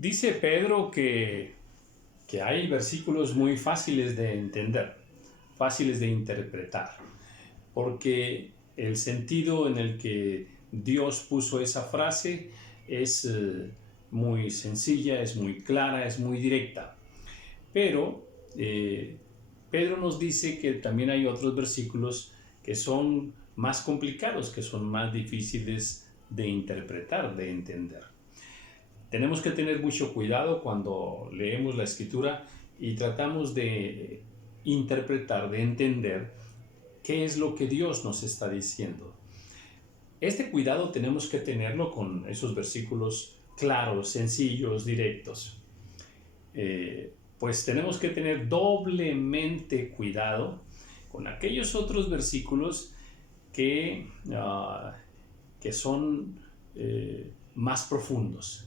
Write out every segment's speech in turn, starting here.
Dice Pedro que hay versículos muy fáciles de entender, fáciles de interpretar, porque el sentido en el que Dios puso esa frase es muy sencilla, es muy clara, es muy directa. Pero Pedro nos dice que también hay otros versículos que son más complicados, que son más difíciles de interpretar, de entender. Tenemos que tener mucho cuidado cuando leemos la Escritura y tratamos de interpretar, de entender qué es lo que Dios nos está diciendo. Este cuidado tenemos que tenerlo con esos versículos claros, sencillos, directos. Pues tenemos que tener doblemente cuidado con aquellos otros versículos que son más profundos,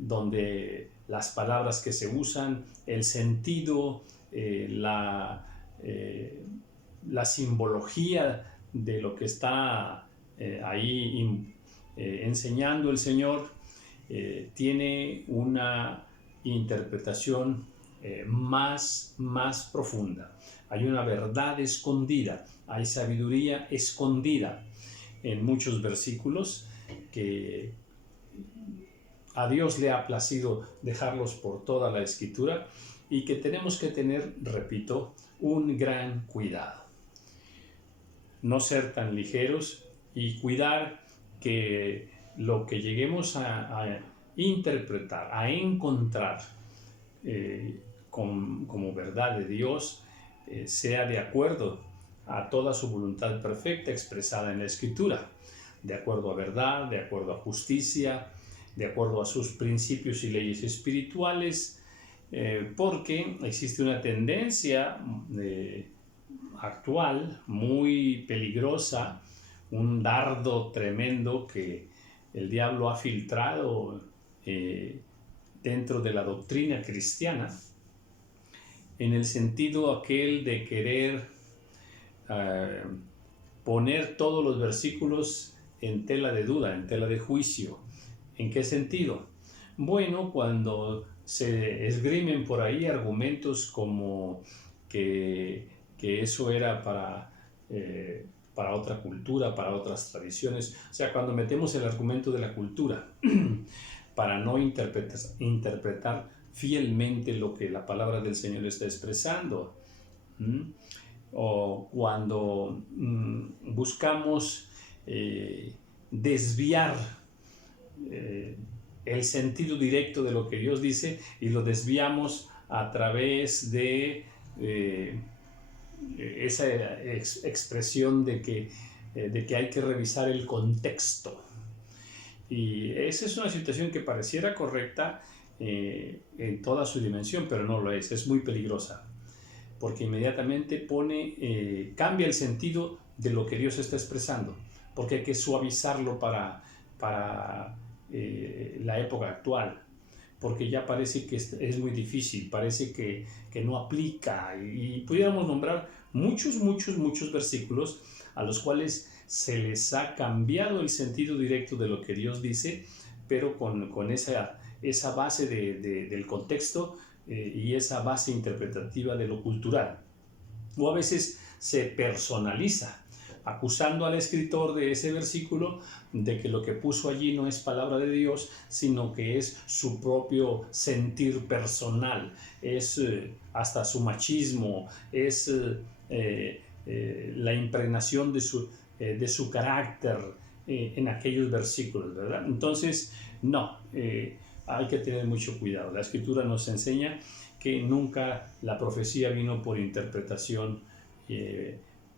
donde las palabras que se usan, el sentido, la simbología de lo que está ahí enseñando el Señor, tiene una interpretación más profunda. Hay una verdad escondida, hay sabiduría escondida en muchos versículos que a Dios le ha placido dejarlos por toda la Escritura y que tenemos que tener, repito, un gran cuidado. No ser tan ligeros y cuidar que lo que lleguemos a interpretar, a encontrar como verdad de Dios, sea de acuerdo a toda su voluntad perfecta expresada en la Escritura, de acuerdo a verdad, de acuerdo a justicia, de acuerdo a sus principios y leyes espirituales, porque existe una tendencia actual muy peligrosa, un dardo tremendo que el diablo ha filtrado dentro de la doctrina cristiana, en el sentido aquel de querer poner todos los versículos en tela de duda, en tela de juicio. ¿En qué sentido? Bueno, cuando se esgrimen por ahí argumentos como que eso era para otra cultura, para otras tradiciones, o sea, cuando metemos el argumento de la cultura para no interpretar fielmente lo que la palabra del Señor está expresando, o cuando buscamos desviar el sentido directo de lo que Dios dice y lo desviamos a través de esa expresión de que hay que revisar el contexto. Y esa es una situación que pareciera correcta en toda su dimensión, pero no lo es muy peligrosa, porque inmediatamente cambia el sentido de lo que Dios está expresando, porque hay que suavizarlo para la época actual, porque ya parece que es muy difícil, parece que no aplica, y pudiéramos nombrar muchos versículos a los cuales se les ha cambiado el sentido directo de lo que Dios dice, pero con esa base del contexto y esa base interpretativa de lo cultural. O a veces se personaliza, acusando al escritor de ese versículo de que lo que puso allí no es palabra de Dios, sino que es su propio sentir personal, es hasta su machismo, es la impregnación de su carácter en aquellos versículos, ¿verdad? Entonces, no, hay que tener mucho cuidado. La Escritura nos enseña que nunca la profecía vino por interpretación,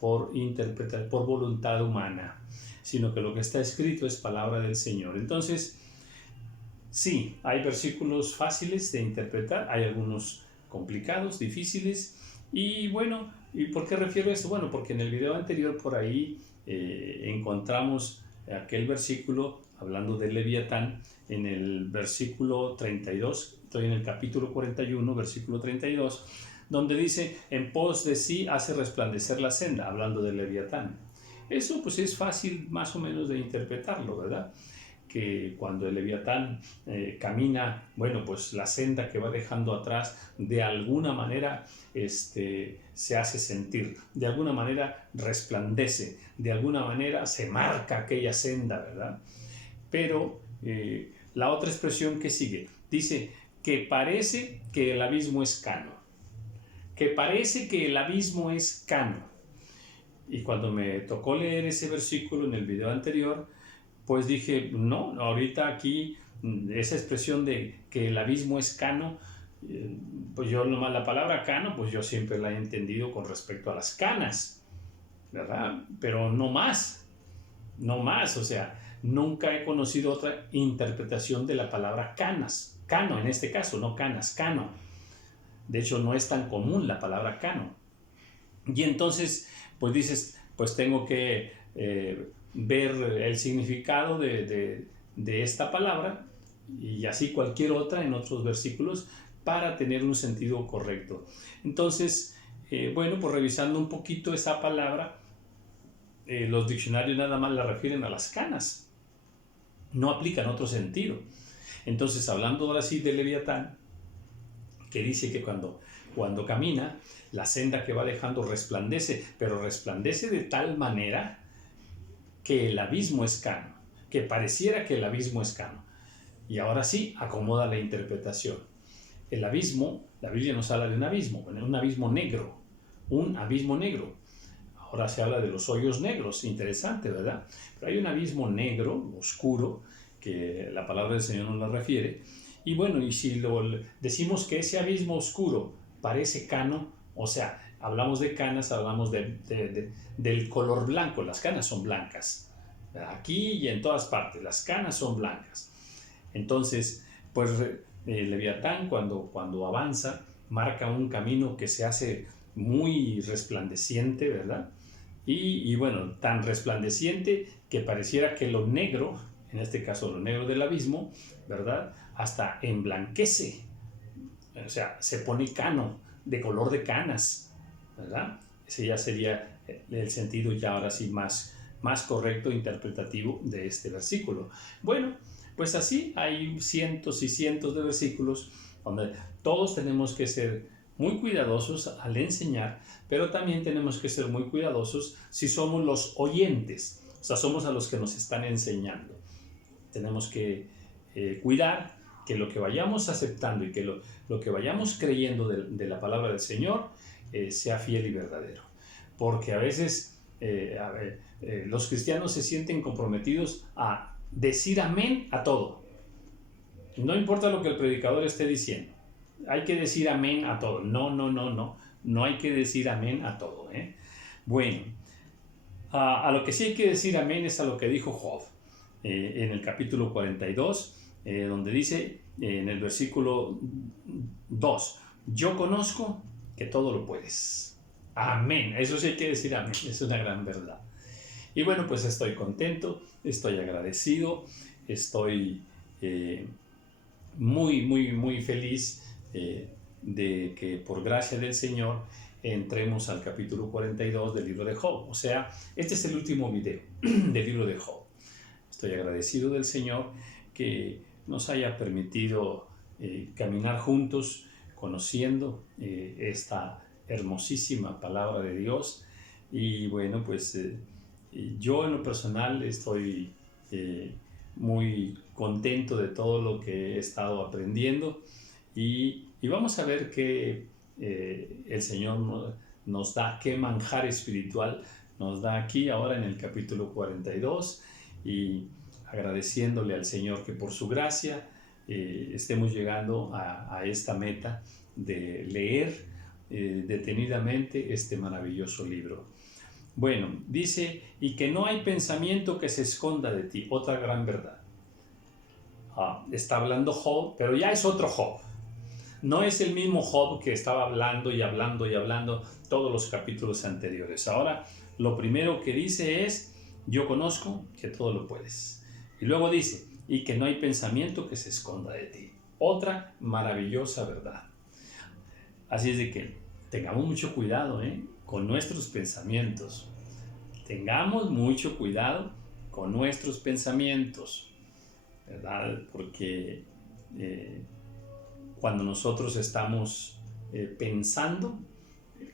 por voluntad humana, sino que lo que está escrito es palabra del Señor. Entonces, sí, hay versículos fáciles de interpretar, hay algunos complicados, difíciles, y bueno, ¿y por qué refiero a esto? Bueno, porque en el video anterior por ahí encontramos aquel versículo hablando del Leviatán en el versículo 32, estoy en el capítulo 41, versículo 32, donde dice, en pos de sí hace resplandecer la senda, hablando del Leviatán. Eso pues es fácil más o menos de interpretarlo, ¿verdad? que cuando el Leviatán camina, bueno, pues la senda que va dejando atrás de alguna manera se hace sentir, de alguna manera resplandece, de alguna manera se marca aquella senda, ¿verdad? Pero la otra expresión que sigue, dice que parece que el abismo es cano, que parece que el abismo es cano. Y cuando me tocó leer ese versículo en el video anterior, pues dije, no, ahorita aquí esa expresión de que el abismo es cano, pues yo nomás la palabra cano, pues yo siempre la he entendido con respecto a las canas, ¿verdad? Pero no más, o sea, nunca he conocido otra interpretación de la palabra canas, cano en este caso, no canas, cano. De hecho, no es tan común la palabra cano. Y entonces, pues dices, pues tengo que ver el significado de esta palabra y así cualquier otra en otros versículos para tener un sentido correcto. Entonces, bueno, pues revisando un poquito esa palabra, los diccionarios nada más la refieren a las canas, no aplican otro sentido. Entonces, hablando ahora sí de Leviatán, que dice que cuando camina, la senda que va dejando resplandece, pero resplandece de tal manera que el abismo es cano, que pareciera que el abismo es cano. Y ahora sí, acomoda la interpretación. El abismo, la Biblia nos habla de un abismo negro, un abismo negro. Ahora se habla de los hoyos negros, interesante, ¿verdad? Pero hay un abismo negro, oscuro, que la palabra del Señor nos la refiere. Y bueno, y si decimos que ese abismo oscuro parece cano, o sea, hablamos de canas, hablamos del color blanco, las canas son blancas. Aquí y en todas partes, las canas son blancas. Entonces, pues Leviatán cuando avanza, marca un camino que se hace muy resplandeciente, ¿verdad? Y bueno, tan resplandeciente que pareciera que lo negro, en este caso lo negro del abismo, ¿verdad? Hasta emblanquece, o sea, se pone cano, de color de canas, ¿verdad? Ese ya sería el sentido ya ahora sí más correcto, interpretativo de este versículo. Bueno, pues así hay cientos y cientos de versículos donde todos tenemos que ser muy cuidadosos al enseñar, pero también tenemos que ser muy cuidadosos si somos los oyentes, o sea, somos a los que nos están enseñando. Tenemos que cuidar que lo que vayamos aceptando y que lo que vayamos creyendo de la palabra del Señor sea fiel y verdadero. Porque a veces los cristianos se sienten comprometidos a decir amén a todo. No importa lo que el predicador esté diciendo. Hay que decir amén a todo. No hay que decir amén a todo. Bueno, a lo que sí hay que decir amén es a lo que dijo Job en el capítulo 42, donde dice en el versículo 2, yo conozco que todo lo puedes. Amén. Eso sí hay que decir amén. Es una gran verdad. Y bueno, pues estoy contento, estoy agradecido, estoy muy feliz de que por gracia del Señor entremos al capítulo 42 del libro de Job. O sea, este es el último video del libro de Job. Estoy agradecido del Señor que nos haya permitido caminar juntos conociendo esta hermosísima palabra de Dios. Y bueno, pues yo en lo personal estoy muy contento de todo lo que he estado aprendiendo y vamos a ver qué el Señor nos da, qué manjar espiritual nos da aquí ahora en el capítulo 42 y agradeciéndole al Señor que por su gracia estemos llegando a esta meta de leer detenidamente este maravilloso libro. Bueno, dice, y que no hay pensamiento que se esconda de ti, otra gran verdad. Está hablando Job, pero ya es otro Job. No es el mismo Job que estaba hablando y hablando y hablando todos los capítulos anteriores. Ahora, lo primero que dice es, yo conozco que todo lo puedes. Y luego dice, y que no hay pensamiento que se esconda de ti. Otra maravillosa verdad. Así es de que tengamos mucho cuidado con nuestros pensamientos. Tengamos mucho cuidado con nuestros pensamientos. ¿verdad? Porque cuando nosotros estamos pensando,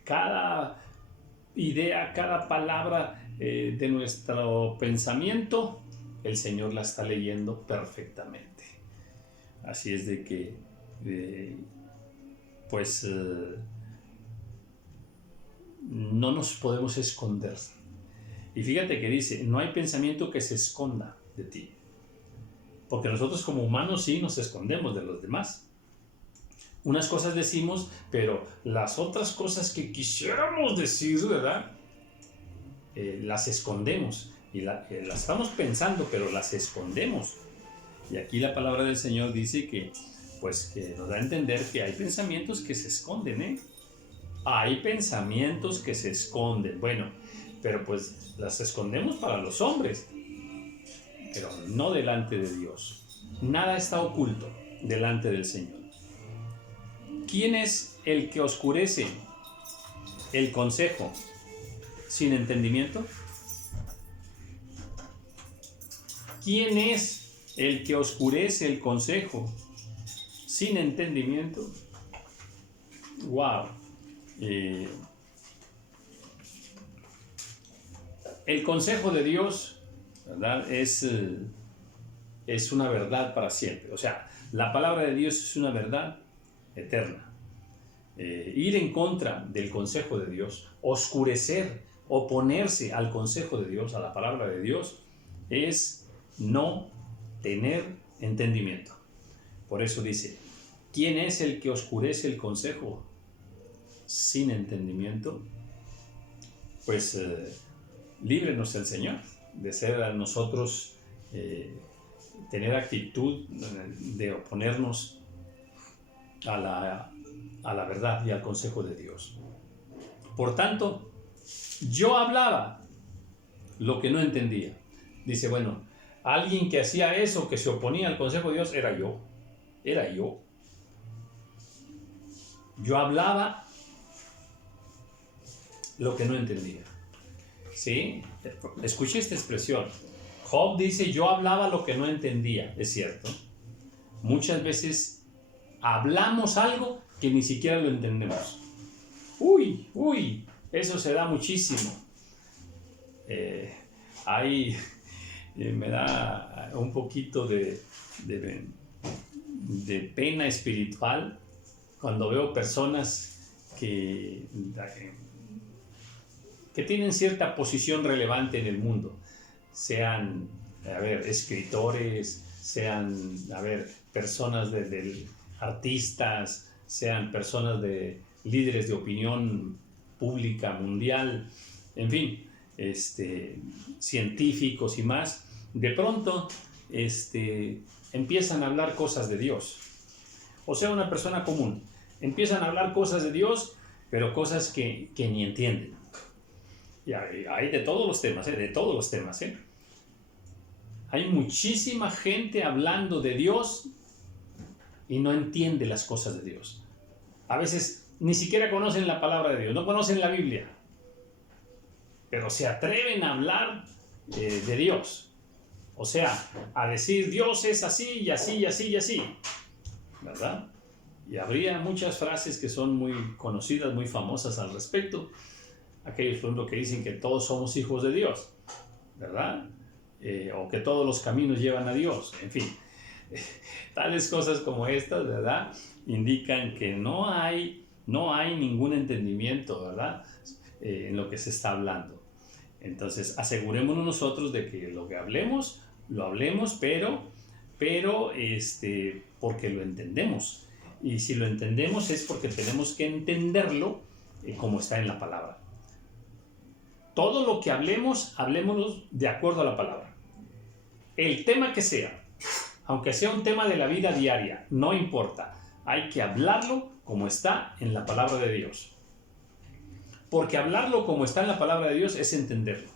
cada idea, cada palabra de nuestro pensamiento, el Señor la está leyendo perfectamente. Así es de que, no nos podemos esconder. Y fíjate que dice, no hay pensamiento que se esconda de ti. Porque nosotros como humanos sí nos escondemos de los demás. Unas cosas decimos, pero las otras cosas que quisiéramos decir, ¿verdad? Las escondemos. Y las estamos pensando, pero las escondemos. Y aquí la palabra del Señor dice que nos da a entender que hay pensamientos que se esconden, ¿eh? Hay pensamientos que se esconden. Bueno, pero pues las escondemos para los hombres, pero no delante de Dios. Nada está oculto delante del Señor. ¿Quién es el que oscurece el consejo sin entendimiento? ¿Quién es el que oscurece el consejo sin entendimiento? ¡Wow! El consejo de Dios, ¿verdad? Es una verdad para siempre. O sea, la palabra de Dios es una verdad eterna. Ir en contra del consejo de Dios, oscurecer, oponerse al consejo de Dios, a la palabra de Dios, es no tener entendimiento. Por eso dice, ¿quién es el que oscurece el consejo sin entendimiento? Pues líbrenos el Señor de ser a nosotros, tener actitud de oponernos a la verdad y al consejo de Dios. Por tanto, yo hablaba lo que no entendía. Dice, bueno, alguien que hacía eso, que se oponía al consejo de Dios, era yo. Yo hablaba lo que no entendía. ¿Sí? Escuché esta expresión. Job dice, yo hablaba lo que no entendía. Es cierto. Muchas veces hablamos algo que ni siquiera lo entendemos. Eso se da muchísimo. Me da un poquito de pena espiritual cuando veo personas que tienen cierta posición relevante en el mundo, sean, escritores, sean, personas artistas, sean personas de líderes de opinión pública mundial, en fin, científicos y más. De pronto empiezan a hablar cosas de Dios. O sea, una persona común. Empiezan a hablar cosas de Dios, pero cosas que ni entienden. Y hay de todos los temas, de todos los temas. Hay muchísima gente hablando de Dios y no entiende las cosas de Dios. A veces ni siquiera conocen la palabra de Dios, no conocen la Biblia, pero se atreven a hablar de Dios. O sea, a decir Dios es así y así y así y así, ¿verdad? Y habría muchas frases que son muy conocidas, muy famosas al respecto. Aquellos, por ejemplo, que dicen que todos somos hijos de Dios, ¿verdad? O que todos los caminos llevan a Dios, en fin. Tales cosas como estas, ¿verdad? Indican que no hay ningún entendimiento, ¿verdad? En lo que se está hablando. Entonces, asegurémonos nosotros de que lo que hablemos, lo hablemos, pero porque lo entendemos. Y si lo entendemos es porque tenemos que entenderlo como está en la palabra. Todo lo que hablémonos de acuerdo a la palabra. El tema que sea, aunque sea un tema de la vida diaria, no importa. Hay que hablarlo como está en la palabra de Dios. Porque hablarlo como está en la palabra de Dios es entenderlo.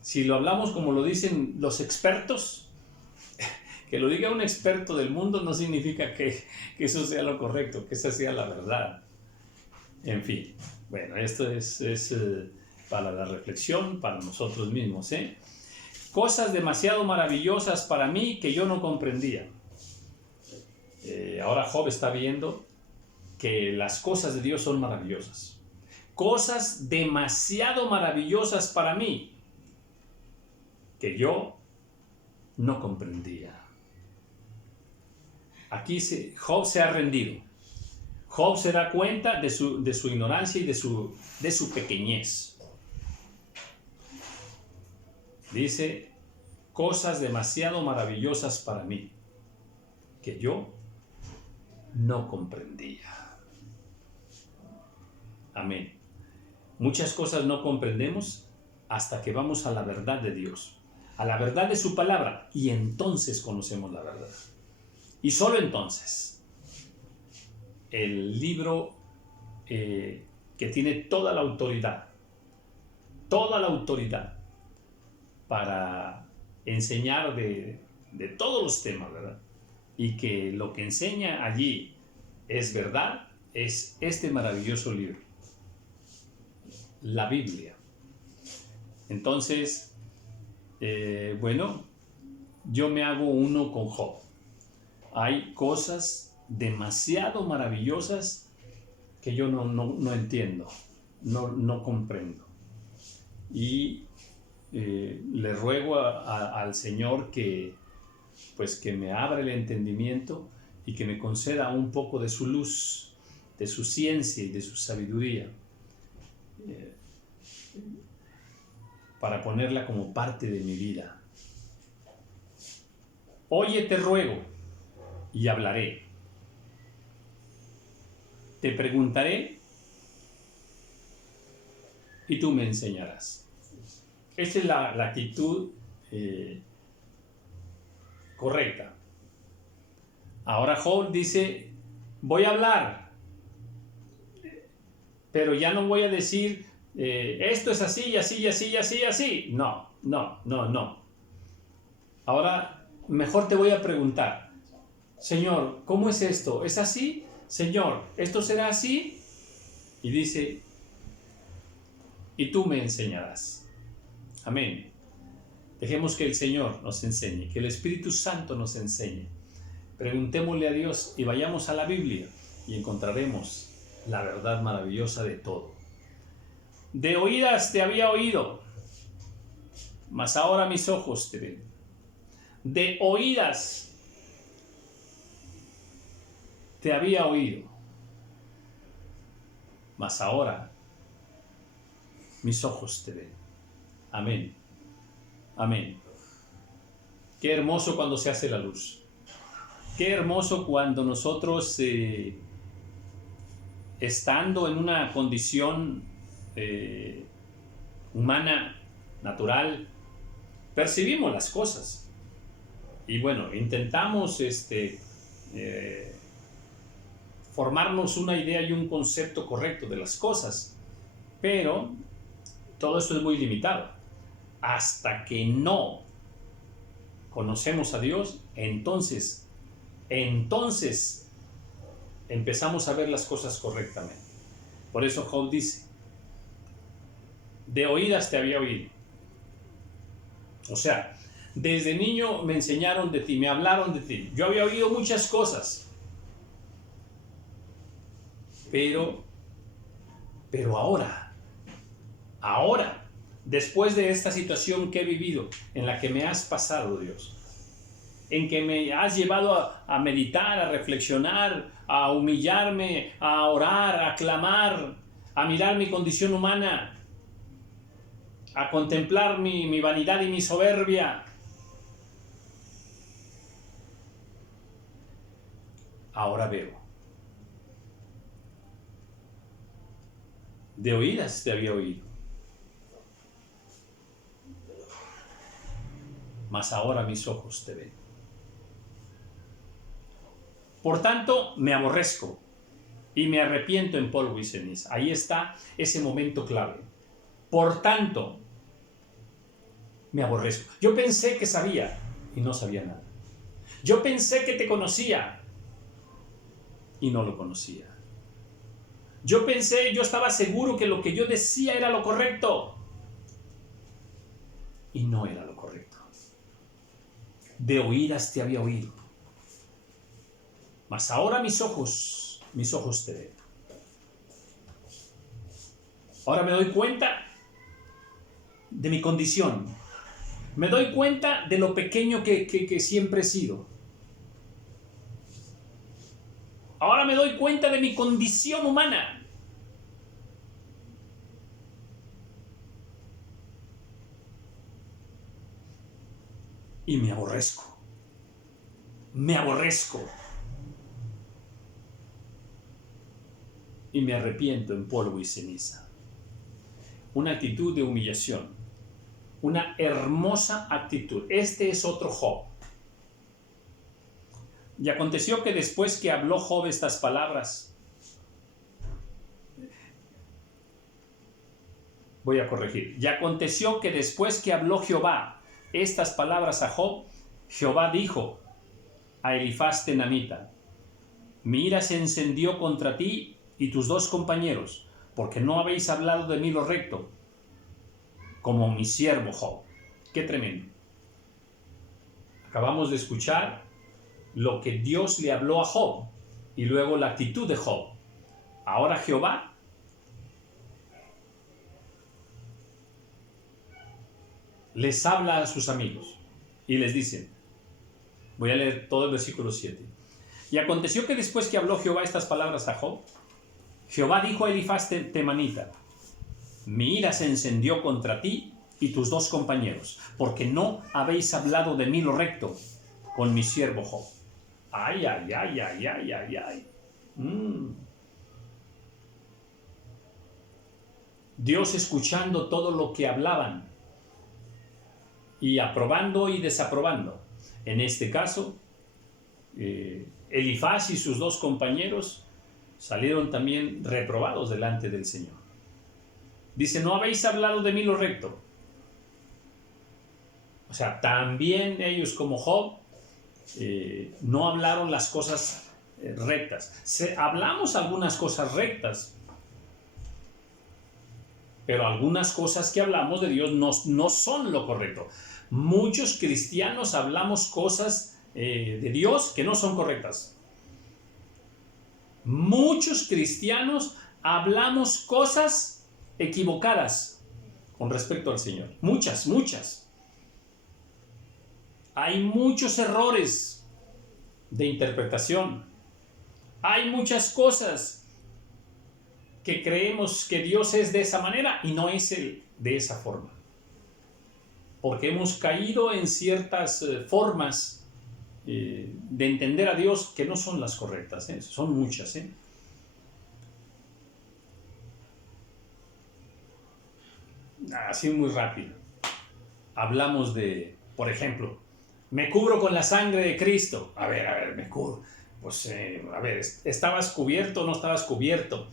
Si lo hablamos como lo dicen los expertos, que lo diga un experto del mundo no significa que eso sea lo correcto, que esa sea la verdad. En fin, bueno, esto es para la reflexión, para nosotros mismos, cosas demasiado maravillosas para mí que yo no comprendía. Ahora Job está viendo que las cosas de Dios son maravillosas. Cosas demasiado maravillosas para mí que yo no comprendía. Aquí Job se ha rendido. Job se da cuenta de su ignorancia y de su pequeñez. Dice, cosas demasiado maravillosas para mí que yo no comprendía. Amén. Muchas cosas no comprendemos hasta que vamos a la verdad de Dios, a la verdad de su palabra, y entonces conocemos la verdad. Y solo entonces, el libro que tiene toda la autoridad para enseñar de todos los temas, ¿verdad? Y que lo que enseña allí es verdad, es este maravilloso libro, la Biblia. Entonces, bueno, yo me hago uno con Job. Hay cosas demasiado maravillosas que yo no entiendo, no comprendo. Y le ruego al Señor que me abra el entendimiento y que me conceda un poco de su luz, de su ciencia y de su sabiduría, para ponerla como parte de mi vida. Oye, te ruego, y hablaré. Te preguntaré, y tú me enseñarás. Esta es la actitud correcta. Ahora Job dice, voy a hablar, pero ya no voy a decir, esto es así, y así, y así, y así, y así. No. Ahora, mejor te voy a preguntar, Señor, ¿cómo es esto? ¿Es así? Señor, ¿esto será así? Y dice, y tú me enseñarás. Amén. Dejemos que el Señor nos enseñe, que el Espíritu Santo nos enseñe. Preguntémosle a Dios y vayamos a la Biblia y encontraremos la verdad maravillosa de todo. De oídas te había oído, mas ahora mis ojos te ven. De oídas te había oído, mas ahora mis ojos te ven. Amén. Amén. Qué hermoso cuando se hace la luz. Qué hermoso cuando nosotros, estando en una condición humana, natural, percibimos las cosas. Y bueno, intentamos formarnos una idea y un concepto correcto de las cosas. Pero todo esto es muy limitado. Hasta que no conocemos a Dios, entonces empezamos a ver las cosas correctamente. Por eso Job dice, de oídas te había oído. O sea, desde niño me enseñaron de ti, me hablaron de ti. Yo había oído muchas cosas. Pero ahora, después de esta situación que he vivido, en la que me has pasado, Dios, en que me has llevado a meditar, a reflexionar, a humillarme, a orar, a clamar, a mirar mi condición humana, a contemplar mi vanidad y mi soberbia. Ahora veo. De oídas te había oído, mas ahora mis ojos te ven. Por tanto, me aborrezco y me arrepiento en polvo y ceniza. Ahí está ese momento clave. Por tanto, me aborrezco. Yo pensé que sabía y no sabía nada. Yo pensé que te conocía y no lo conocía. Yo estaba seguro que lo que yo decía era lo correcto y no era lo correcto. de oídas te había oído, mas ahora mis ojos te ven. Ahora me doy cuenta de mi condición. Me doy cuenta de lo pequeño que siempre he sido. Ahora me doy cuenta de mi condición humana. Y me aborrezco. Me aborrezco. Y me arrepiento en polvo y ceniza. Una actitud de humillación. Una hermosa actitud. Este es otro Job. Y aconteció que después que habló Job estas palabras, voy a corregir. Y aconteció que después que habló Jehová estas palabras a Job, Jehová dijo a Elifaz Tenamita: mi ira se encendió contra ti y tus dos compañeros, porque no habéis hablado de mí lo recto, como mi siervo Job. Qué tremendo. Acabamos de escuchar lo que Dios le habló a Job y luego la actitud de Job. Ahora Jehová les habla a sus amigos y les dice, voy a leer todo el versículo 7. Y aconteció que después que habló Jehová estas palabras a Job, Jehová dijo a Elifaz Temanita: mi ira se encendió contra ti y tus dos compañeros, porque no habéis hablado de mí lo recto con mi siervo Job. Ay, ay, ay, ay, ay, ay, ay. Dios escuchando todo lo que hablaban y aprobando y desaprobando. En este caso, Elifaz y sus dos compañeros salieron también reprobados delante del Señor. Dice, no habéis hablado de mí lo recto. O sea, también ellos como Job no hablaron las cosas rectas. Hablamos algunas cosas rectas, pero algunas cosas que hablamos de Dios no son lo correcto. Muchos cristianos hablamos cosas de Dios que no son correctas. Muchos cristianos hablamos cosas equivocadas con respecto al Señor. Muchas. Hay muchos errores de interpretación. Hay muchas cosas que creemos que Dios es de esa manera y no es Él de esa forma. Porque hemos caído en ciertas formas de entender a Dios que no son las correctas, son muchas. Así muy rápido. Hablamos de, por ejemplo, me cubro con la sangre de Cristo. A ver, me cubro. Pues, ¿estabas cubierto o no estabas cubierto?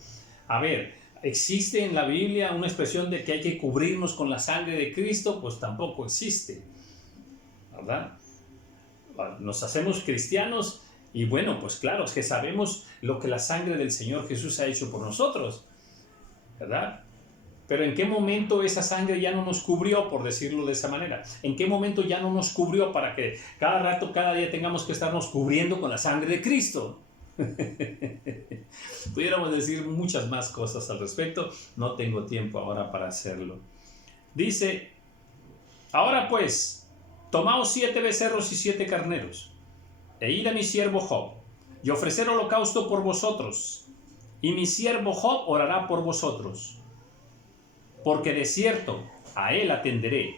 A ver, ¿existe en la Biblia una expresión de que hay que cubrirnos con la sangre de Cristo? Pues tampoco existe, ¿verdad? Nos hacemos cristianos y bueno, pues claro, es que sabemos lo que la sangre del Señor Jesús ha hecho por nosotros, ¿verdad? Pero ¿en qué momento esa sangre ya no nos cubrió, por decirlo de esa manera? ¿En qué momento ya no nos cubrió para que cada rato, cada día tengamos que estarnos cubriendo con la sangre de Cristo? Pudiéramos decir muchas más cosas al respecto, no tengo tiempo ahora para hacerlo. Dice, ahora pues, tomaos 7 becerros y 7 carneros, e id a mi siervo Job, y ofrecer holocausto por vosotros, y mi siervo Job orará por vosotros. Porque de cierto a él atenderé,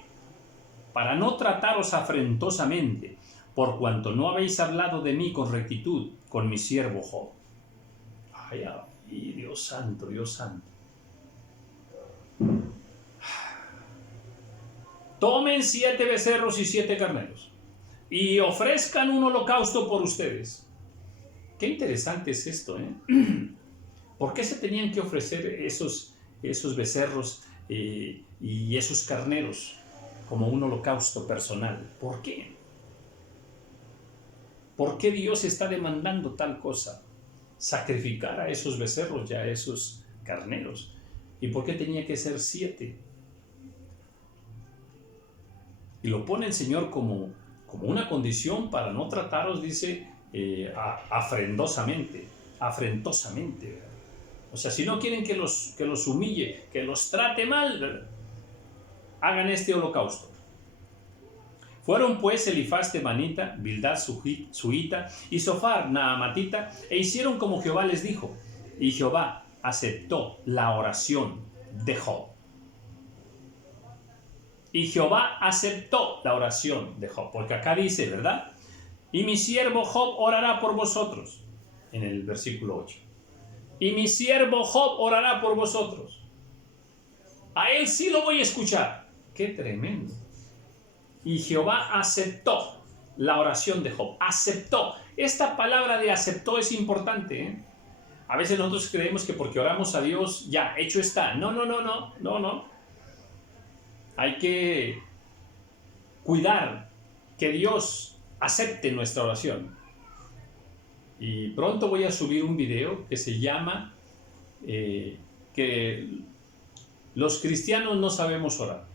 para no trataros afrentosamente, por cuanto no habéis hablado de mí con rectitud, con mi siervo Job. Ay, Dios santo, Dios santo. Tomen 7 becerros y 7 carneros, y ofrezcan un holocausto por ustedes. Qué interesante es esto, ¿eh? ¿Por qué se tenían que ofrecer esos becerros y esos carneros como un holocausto personal? ¿Por qué? ¿Por qué Dios está demandando tal cosa? Sacrificar a esos becerros y a esos carneros. ¿Y por qué tenía que ser 7? Y lo pone el Señor como como una condición para no trataros, dice, afrentosamente. O sea, si no quieren que los humille, que los trate mal, hagan este holocausto. Fueron pues Elifaz temanita, Bildad suita y Sofar naamatita, e hicieron como Jehová les dijo. Y Jehová aceptó la oración de Job. Y Jehová aceptó la oración de Job. Porque acá dice, ¿verdad? Y mi siervo Job orará por vosotros. En el versículo 8. Y mi siervo Job orará por vosotros. A él sí lo voy a escuchar. ¡Qué tremendo! Y Jehová aceptó la oración de Job. Aceptó. Esta palabra de aceptó es importante, ¿eh? A veces nosotros creemos que porque oramos a Dios, ya, hecho está. No. Hay que cuidar que Dios acepte nuestra oración. Y pronto voy a subir un video que se llama que los cristianos no sabemos orar.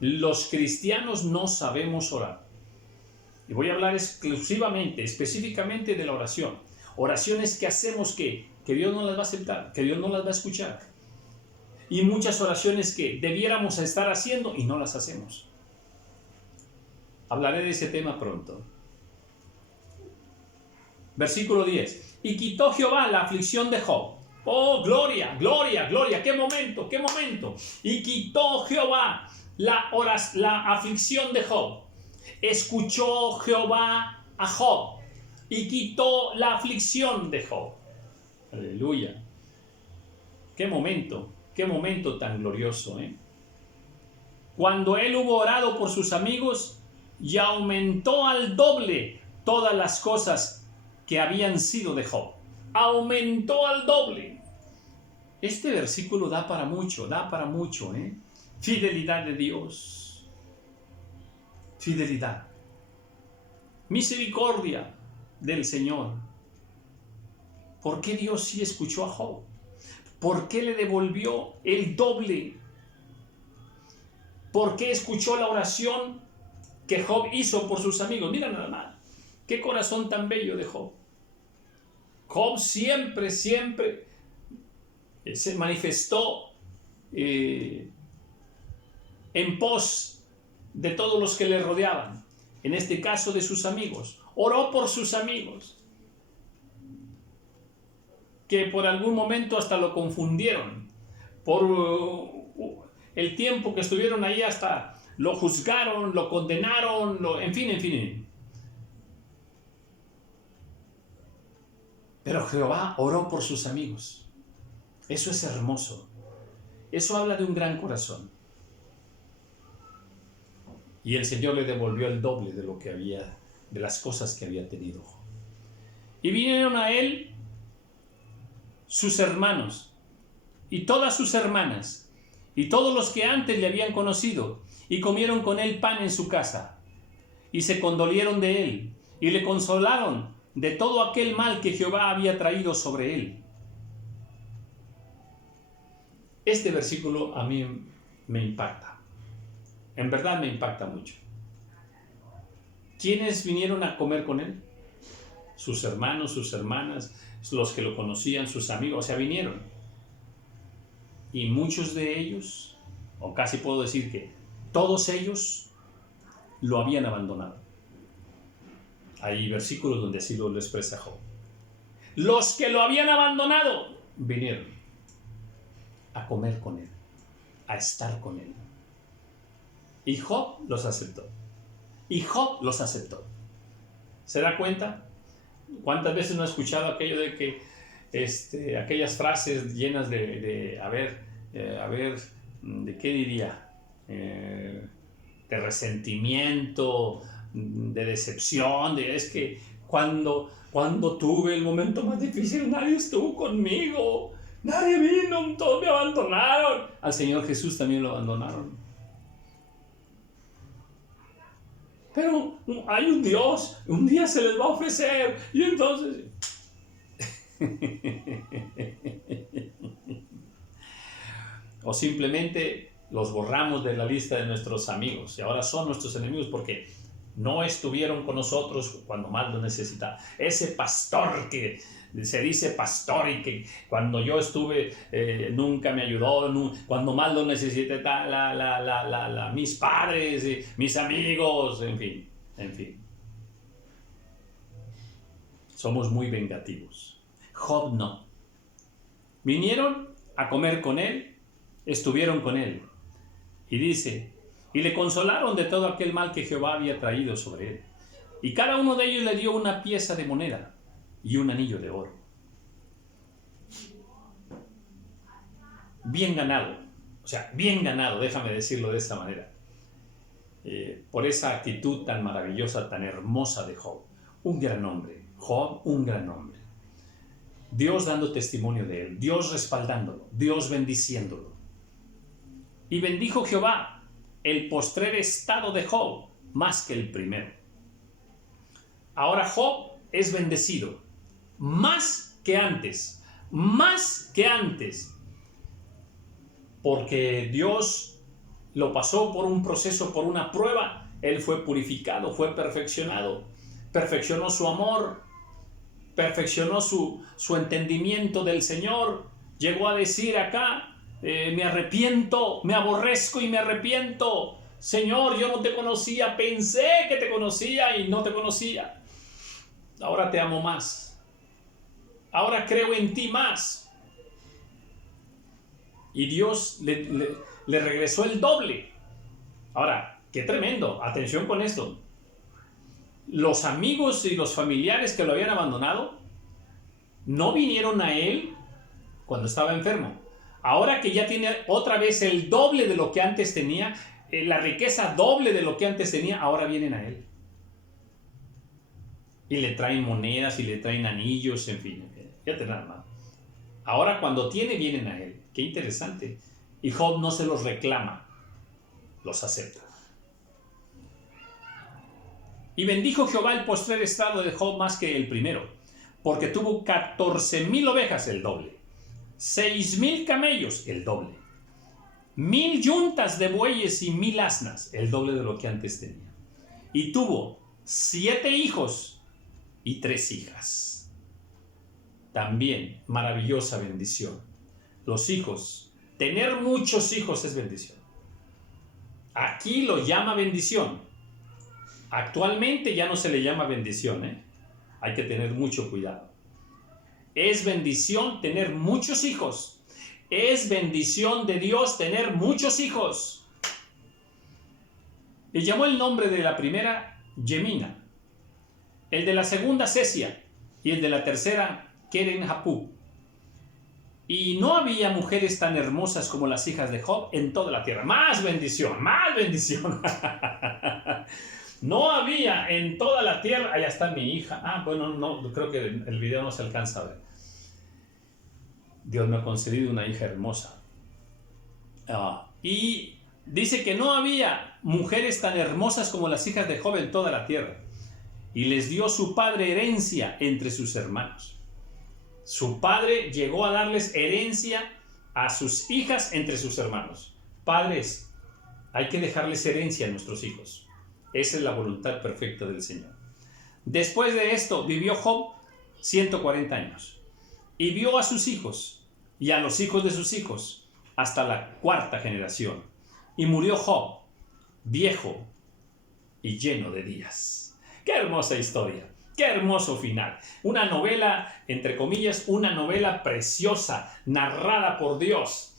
Los cristianos no sabemos orar. Y voy a hablar exclusivamente, específicamente de la oración. Oraciones que hacemos que Dios no las va a aceptar, que Dios no las va a escuchar. Y muchas oraciones que debiéramos estar haciendo y no las hacemos. Hablaré de ese tema pronto. Versículo 10. Y quitó Jehová la aflicción de Job. Oh, gloria, qué momento. Y quitó Jehová la aflicción de Job. Escuchó Jehová a Job y quitó la aflicción de Job. Aleluya. Qué momento tan glorioso, ¿eh? Cuando él hubo orado por sus amigos y aumentó al doble todas las cosas que habían sido de Job. Aumentó al doble. Este versículo da para mucho, ¿eh? Fidelidad de Dios. Fidelidad. Misericordia del Señor. ¿Por qué Dios sí escuchó a Job? ¿Por qué le devolvió el doble? ¿Por qué escuchó la oración que Job hizo por sus amigos? Mira nada más. Qué corazón tan bello de Job. Job siempre se manifestó en pos de todos los que le rodeaban. En este caso de sus amigos. Oró por sus amigos, que por algún momento hasta lo confundieron. Por el tiempo que estuvieron ahí hasta lo juzgaron, lo condenaron, en fin. Pero Jehová oró por sus amigos. Eso es hermoso. Eso habla de un gran corazón. Y el Señor le devolvió el doble de lo que había, de las cosas que había tenido. Y vinieron a él sus hermanos y todas sus hermanas y todos los que antes le habían conocido, y comieron con él pan en su casa, y se condolieron de él y le consolaron de todo aquel mal que Jehová había traído sobre él. Este versículo a mí me impacta. En verdad me impacta mucho. ¿Quiénes vinieron a comer con él? Sus hermanos, sus hermanas, los que lo conocían, sus amigos, o sea, vinieron. Y muchos de ellos, o casi puedo decir que todos ellos, lo habían abandonado. Hay versículos donde así lo expresa Job. Los que lo habían abandonado vinieron a comer con él, a estar con él. Y Job los aceptó. ¿Se da cuenta? ¿Cuántas veces no he escuchado aquello de que aquellas frases llenas de ¿de qué diría? De resentimiento, de decepción, es que cuando tuve el momento más difícil nadie estuvo conmigo, nadie vino, todos me abandonaron. Al Señor Jesús también lo abandonaron. Pero hay un Dios, un día se les va a ofrecer, y entonces... O simplemente los borramos de la lista de nuestros amigos y ahora son nuestros enemigos porque no estuvieron con nosotros cuando más lo necesitaba. Ese pastor que se dice pastor y que cuando yo estuve nunca me ayudó, cuando más lo necesité, mis padres, mis amigos, en fin. Somos muy vengativos. Job no. Vinieron a comer con él, estuvieron con él. Y dice, y le consolaron de todo aquel mal que Jehová había traído sobre él. Y cada uno de ellos le dio una pieza de moneda y un anillo de oro. Bien ganado, bien ganado, déjame decirlo de esta manera. Por esa actitud tan maravillosa, tan hermosa de Job. Un gran hombre, Job, un gran hombre. Dios dando testimonio de él, Dios respaldándolo, Dios bendiciéndolo. Y bendijo Jehová el postrer estado de Job más que el primero. Ahora Job es bendecido más que antes, porque Dios lo pasó por un proceso, por una prueba. Él fue purificado, fue perfeccionado, perfeccionó su amor, perfeccionó su entendimiento del Señor. Llegó a decir acá, me arrepiento, me aborrezco y me arrepiento. Señor, yo no te conocía, pensé que te conocía y no te conocía. Ahora te amo más. Ahora creo en ti más. Y Dios le regresó el doble. Ahora, qué tremendo. Atención con esto. Los amigos y los familiares que lo habían abandonado no vinieron a él cuando estaba enfermo. Ahora que ya tiene otra vez el doble de lo que antes tenía, la riqueza doble de lo que antes tenía, ahora vienen a él. Y le traen monedas y le traen anillos, en fin. Ya te nada más. Ahora cuando tiene, vienen a él. Qué interesante. Y Job no se los reclama, los acepta. Y bendijo Jehová el postrer estado de Job más que el primero, porque tuvo 14,000 ovejas, el doble. 6,000 camellos, el doble. 1,000 yuntas de bueyes y 1,000 asnas, el doble de lo que antes tenía. Y tuvo 7 hijos y 3 hijas. También maravillosa bendición. Los hijos, tener muchos hijos es bendición. Aquí lo llama bendición. Actualmente ya no se le llama bendición, Hay que tener mucho cuidado. Es bendición tener muchos hijos. Es bendición de Dios tener muchos hijos. Le llamó el nombre de la primera Yemina, el de la segunda Sesia y el de la tercera Keren-Hapú. Y no había mujeres tan hermosas como las hijas de Job en toda la tierra. Más bendición, más bendición. No había en toda la tierra. Allá está mi hija. Bueno, no, creo que el video no se alcanza a ver. Dios me ha concedido una hija hermosa. Y dice que no había mujeres tan hermosas como las hijas de Job en toda la tierra. Y les dio su padre herencia entre sus hermanos. Su padre llegó a darles herencia a sus hijas entre sus hermanos. Padres, hay que dejarles herencia a nuestros hijos. Esa es la voluntad perfecta del Señor. Después de esto vivió Job 140 años y vio a sus hijos y a los hijos de sus hijos hasta la 4ª generación. Y murió Job, viejo y lleno de días. ¡Qué hermosa historia! ¡Qué hermoso final! Una novela, entre comillas, una novela preciosa, narrada por Dios.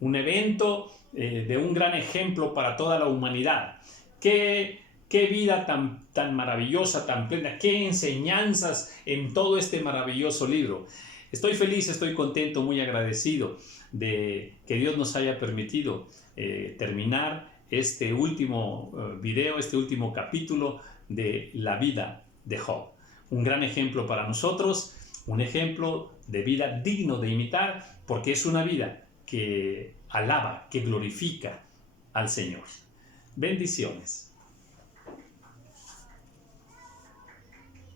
Un evento de un gran ejemplo para toda la humanidad. ¡Qué vida tan maravillosa, tan plena! ¡Qué enseñanzas en todo este maravilloso libro! Estoy feliz, estoy contento, muy agradecido de que Dios nos haya permitido terminar este último video, este último capítulo de la vida de Job. Un gran ejemplo para nosotros, un ejemplo de vida digno de imitar, porque es una vida que alaba, que glorifica al Señor. Bendiciones.